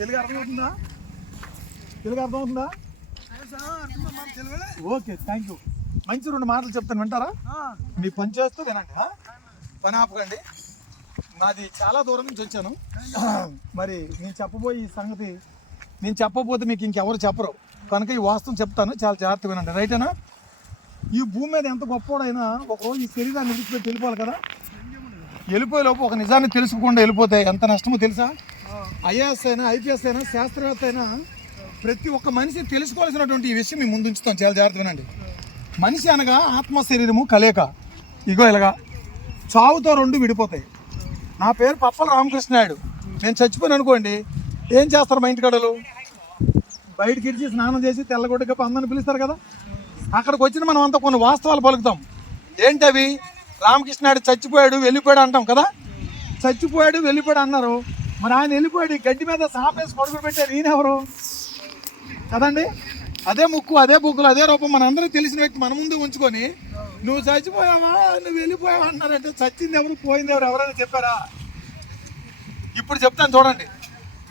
తెలుగు అర్థమవుతుందా? తెలుగు అర్థమవుతుందా? Okay thank you మంచి రెండు మాటలు చెప్తాను వింటారా? మీ పని చేస్తూ వినండి? పని ఆపకండి. నాది చాలా దూరం నుంచి వచ్చాను. మరి నేను చెప్పబోయే ఈ సంగతి నేను చెప్పబోతే మీకు ఇంకెవరు చెప్పరు. కనుక ఈ వాస్తవం చెప్తాను చాలా జాగ్రత్తగా వినండి. రైటేనా ఈ భూమి మీద ఎంత గొప్పవాడైనా ఒకరోజు ఈ శరీరాన్ని విడిచిపెట్టి వెళ్ళిపోవాలి కదా. వెళ్ళిపోయే లోపు ఒక నిజాన్ని తెలుసుకోకుండా వెళ్ళిపోతే ఎంత నష్టమో తెలుసా? ఐఏఎస్ అయినా ఐపీఎస్ అయినా శాస్త్రవేత్త అయినా ప్రతి ఒక్క మనిషి తెలుసుకోవాల్సినటువంటి ఈ విషయం మేము ముందుంచుతాం చాలా జాగ్రత్తగా వినండి. మనిషి అనగా ఆత్మ శరీరము కలేక ఇగో ఇలాగా. చావుతో రెండు విడిపోతాయి. నా పేరు పప్పల రామకృష్ణ నాయుడు. నేను చచ్చిపోయాను అనుకోండి ఏం చేస్తారు మా ఇంటికాడలు బయటికి ఇడిచి స్నానం చేసి తెల్లగొడ్డగా పందని పిలుస్తారు కదా? అక్కడికి వచ్చిన మనం అంతా కొన్ని వాస్తవాలు పలుకుతాం. ఏంటి అవి? రామకృష్ణ నాయుడు చచ్చిపోయాడు వెళ్ళిపోయాడు అంటాం కదా? చచ్చిపోయాడు వెళ్ళిపోయాడు అన్నారు. మరి ఆయన వెళ్ళిపోయాడు. ఈ గడ్డి మీద సాపేసి పడుకుని పెట్టారు. ఈయనెవరు కదండి? అదే ముక్కు అదే బుక్కులు అదే రూపం. మనందరికీ తెలిసిన వ్యక్తి మన ముందు ఉంచుకొని నువ్వు చచ్చిపోయావా? నువ్వు వెళ్ళిపోయావా? అన్నారంటే చచ్చింది ఎవరు? పోయింది ఎవరు? ఎవరైనా చెప్పారా? ఇప్పుడు చెప్తాను చూడండి.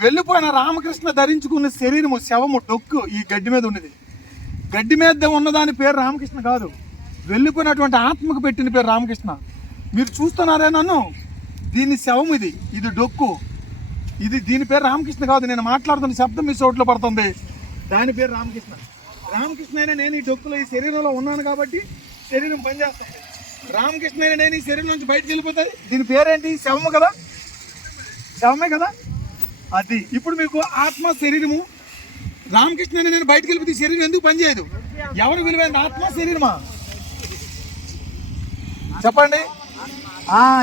వెళ్ళిపోయిన రామకృష్ణ ధరించుకున్న శరీరము శవము డొక్కు ఈ గడ్డి మీద ఉన్నది. గడ్డి మీద ఉన్నదాని పేరు రామకృష్ణ కాదు. వెళ్ళిపోయినటువంటి ఆత్మకు పెట్టిన పేరు రామకృష్ణ. మీరు చూస్తున్నారే నన్ను? దీని శవం ఇది. ఇది డొక్కు. ఇది దీని పేరు రామకృష్ణ కాదు నేను మాట్లాడుతున్న శబ్దం మీ చోట్లో పడుతుంది. దాని పేరు రామకృష్ణ. రామకృష్ణ అయినా నేను ఈ డొక్కులో ఈ శరీరంలో ఉన్నాను కాబట్టి శరీరం పనిచేస్తుంది. రామకృష్ణ అయినా నేను ఈ శరీరం నుంచి బయటకు వెళ్ళిపోతుంది దీని పేరేంటి? శవము కదా? శవమే కదా? అది. ఇప్పుడు మీకు ఆత్మ శరీరము. రామకృష్ణ అయినా నేను బయటకు వెళ్ళిపోతే ఈ శరీరం ఎందుకు పనిచేయదు? ఎవరు విలువైంది ఆత్మ శరీరమా? చెప్పండి.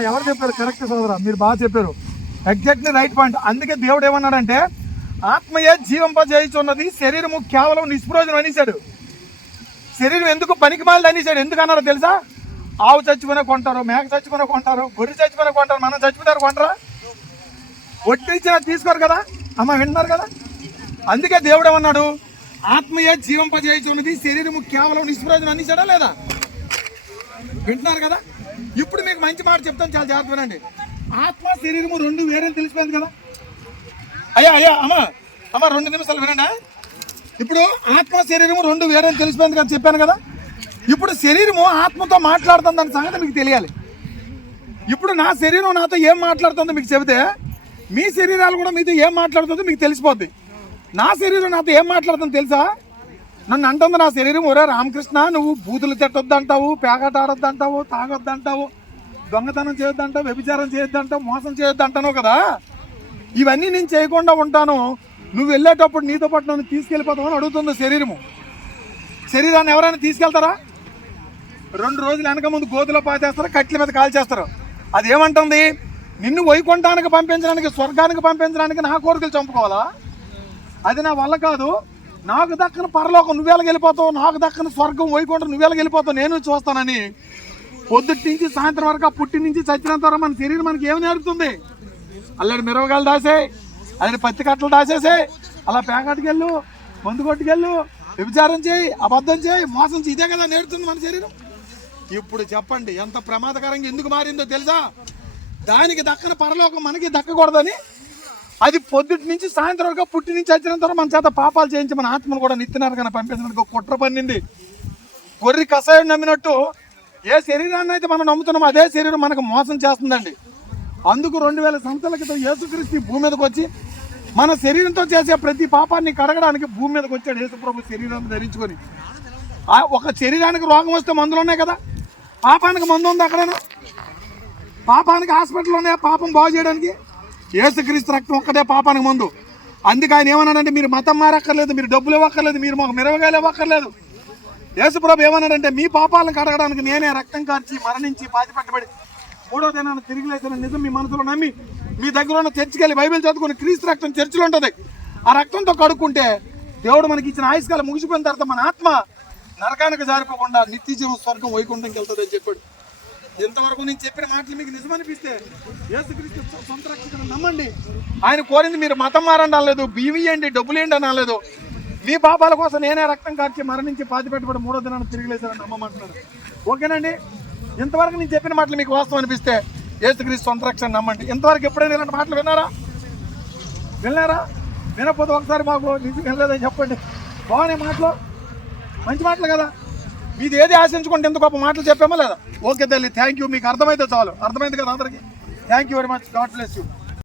ఎవరు చెప్పారు? కరెక్ట్ సోదరా మీరు బాగా చెప్పారు. ఎగ్జాక్ట్లీ రైట్ పాయింట్ అందుకే దేవుడు ఏమన్నాడంటే ఆత్మయే జీవింపజేయుచున్నది శరీరము కేవలం నిష్ప్రయోజనం అనేసాడు శరీరం ఎందుకు పనికి మాలిది అనేసాడు ఎందుకు అన్నారో తెలుసా? ఆవు చచ్చిపోయినా కొంటారు మేక చచ్చిపోయినా కొంటారు గొర్రె చచ్చిపోయినా కొంటారు మనం చచ్చిపోతారు కొంటారా? ఒట్టి తీసుకోరు కదా? అమ్మ విన్నారు కదా? అందుకే దేవుడు ఏమన్నాడు? ఆత్మయే జీవింపజేయుచున్నది శరీరము కేవలం నిష్ప్రయోజనం అనేసాడా లేదా? వింటున్నారు కదా? ఇప్పుడు మీకు మంచి మాట చెప్తాను చాలా జాగ్రత్త వినండి. ఆత్మ శరీరము రెండు వేరే తెలిసిపోయింది కదా. అయ్యా అయ్యా అమ్మ అమ్మ రెండు నిమిషాలు వినండి. ఇప్పుడు ఆత్మ శరీరము రెండు వేరే తెలిసిపోయింది కదా చెప్పాను కదా. ఇప్పుడు శరీరము ఆత్మతో మాట్లాడుతుంది అన్న సంగతి మీకు తెలియాలి. ఇప్పుడు నా శరీరం నాతో ఏం మాట్లాడుతుందో మీకు చెబితే మీ శరీరాలు కూడా మీతో ఏం మాట్లాడుతుందో మీకు తెలిసిపోద్ది. నా శరీరం నాతో ఏం మాట్లాడుతుందో తెలుసా? నన్ను అంటుంది నా శరీరం ఒరే రామకృష్ణ నువ్వు బూతులు తిట్టొద్దంటావు పేకాట తాగొద్దు అంటావు దొంగతనం చేయొద్దంట వ్యభిచారం చేయొద్దంట మోసం చేయొద్దంటాను కదా? ఇవన్నీ నేను చేయకుండా ఉంటాను. నువ్వు వెళ్ళేటప్పుడు నీతో పాటు నన్ను తీసుకెళ్ళిపోతామని అడుగుతుంది శరీరము. శరీరాన్ని ఎవరైనా తీసుకెళ్తారా? రెండు రోజులు వెనక ముందు గోతులో పాతేస్తారు కట్ల మీద కాల్చేస్తారు. అది ఏమంటుంది నిన్ను వైకుంఠానికి పంపించడానికి స్వర్గానికి పంపించడానికి నా కోరికలు చంపుకోవాలా? అది నా వల్ల కాదు. నాకు దక్కన పరలోకం నువ్వేళ్ళకి వెళ్ళిపోతావు నాకు దక్కన స్వర్గం వైకుంఠం నువ్వేళ్ళకి వెళ్ళిపోతావు నేను చూస్తానని పొద్దుటి నుంచి సాయంత్రం వరకు పుట్టి నుంచి చచ్చినంత వరకు మన శరీరం మనకి ఏమి నేర్పుతుంది? అల్లడి మిరవగాలు దాసే అల్లడి పత్తి కట్టలు దాసేసే అలా పేకాటికెళ్ళు మందు కొట్టుకెళ్ళు వ్యభిచారం చేయి అబద్ధం చేయి మోసం చేయి. ఇదే కదా నేర్పుతుంది మన శరీరం. ఇప్పుడు చెప్పండి ఎంత ప్రమాదకరంగా ఎందుకు మారిందో తెలుసా? దానికి దక్కన పరలోకం మనకి దక్కకూడదని అది పొద్దుటి నుంచి సాయంత్రం వరకు పుట్టి నుంచి వచ్చినంత వరకు మన చేత పాపాలు చేయించి మన ఆత్మను కూడా నిత్యనరకన పంపించడానికి కుట్ర పన్నింది. గొర్రె కషాయం నమ్మినట్టు ఏ శరీరాన్ని అయితే మనం నమ్ముతున్నామో అదే శరీరం మనకు మోసం చేస్తుందండి. అందుకు రెండు వేల సంవత్సరాల క్రితం యేసుక్రీస్తు భూమి మీదకి వచ్చి మన శరీరంతో చేసే ప్రతి పాపాన్ని కడగడానికి భూమి మీదకి వచ్చాడు యేసుప్రభు శరీరం ధరించుకొని. ఆ ఒక శరీరానికి రోగం వస్తే మందులు ఉన్నాయి కదా? పాపానికి మందు ఉంది అక్కడైనా? పాపానికి హాస్పిటల్ ఉన్నాయా పాపం బాగు చేయడానికి? ఏసుక్రీస్తు రక్తం ఒక్కటే పాపానికి మందు. అందుకే ఆయన ఏమన్నాడంటే మీరు మతం మారక్కర్లేదు మీరు డబ్బులు ఇవ్వక్కర్లేదు మీరు మాకు మిరవగాయలు ఇవ్వక్కర్లేదు. యేసుప్రభు ఏమన్నాడంటే మీ పాపాలను కడగడానికి నేనే రక్తం కార్చి మరణించి పాతిపెట్టబడి మూడో దినాన్ని తిరిగి లేచిన నిజం మీ మనసులో నమ్మి మీ దగ్గర ఉన్న చర్చికి వెళ్ళి బైబిల్ చదువుకుని క్రీస్తు రక్తం చర్చిలో ఉంటుంది. ఆ రక్తంతో కడుక్కుంటే దేవుడు మనకి ఇచ్చిన ఆయుష్కాలం ముగిసిపోయిన తర్వాత మన ఆత్మ నరకానికి జారిపోకుండా నిత్య జీవం స్వర్గం వైకుంఠంకి వెళ్తుంది అని చెప్పాడు. ఇంతవరకు నేను చెప్పిన మాటలు మీకు నిజమనిపిస్తే యేసుక్రీస్తు సొంత రక్షకుడు నమ్మండి. ఆయన కోరింది మీరు మతం మారండి అనలేదు బియ్యం ఇవ్వండి డబ్బులు ఇవ్వండి అనలేదు. మీ పాపాల కోసం నేనే రక్తం కార్చి మరణించి పాతి పెట్టబడి మూడో దినాన్ని తిరిగిలేశారని నమ్మమంటున్నాడు ఓకేనండి? ఇంతవరకు నేను చెప్పిన మాటలు మీకు వాస్తవం అనిపిస్తే ఏసుక్రీస్తు సొంత రక్షణ నమ్మండి. ఇంతవరకు ఎప్పుడైనా ఇలాంటి మాటలు విన్నారా? విన్నారా? వినకపోతే ఒకసారి మాకు నిజం వినలేదని చెప్పండి. బాగున్నాయి మాటలు? మంచి మాటలు కదా? మీది ఏది ఆశించుకుంటే ఎంత గొప్ప మాటలు చెప్పామో లేదా? ఓకే తల్లి థ్యాంక్ యూ మీకు అర్థమైతే చాలు. అర్థమైంది కదా అందరికీ? Thank you very much God bless you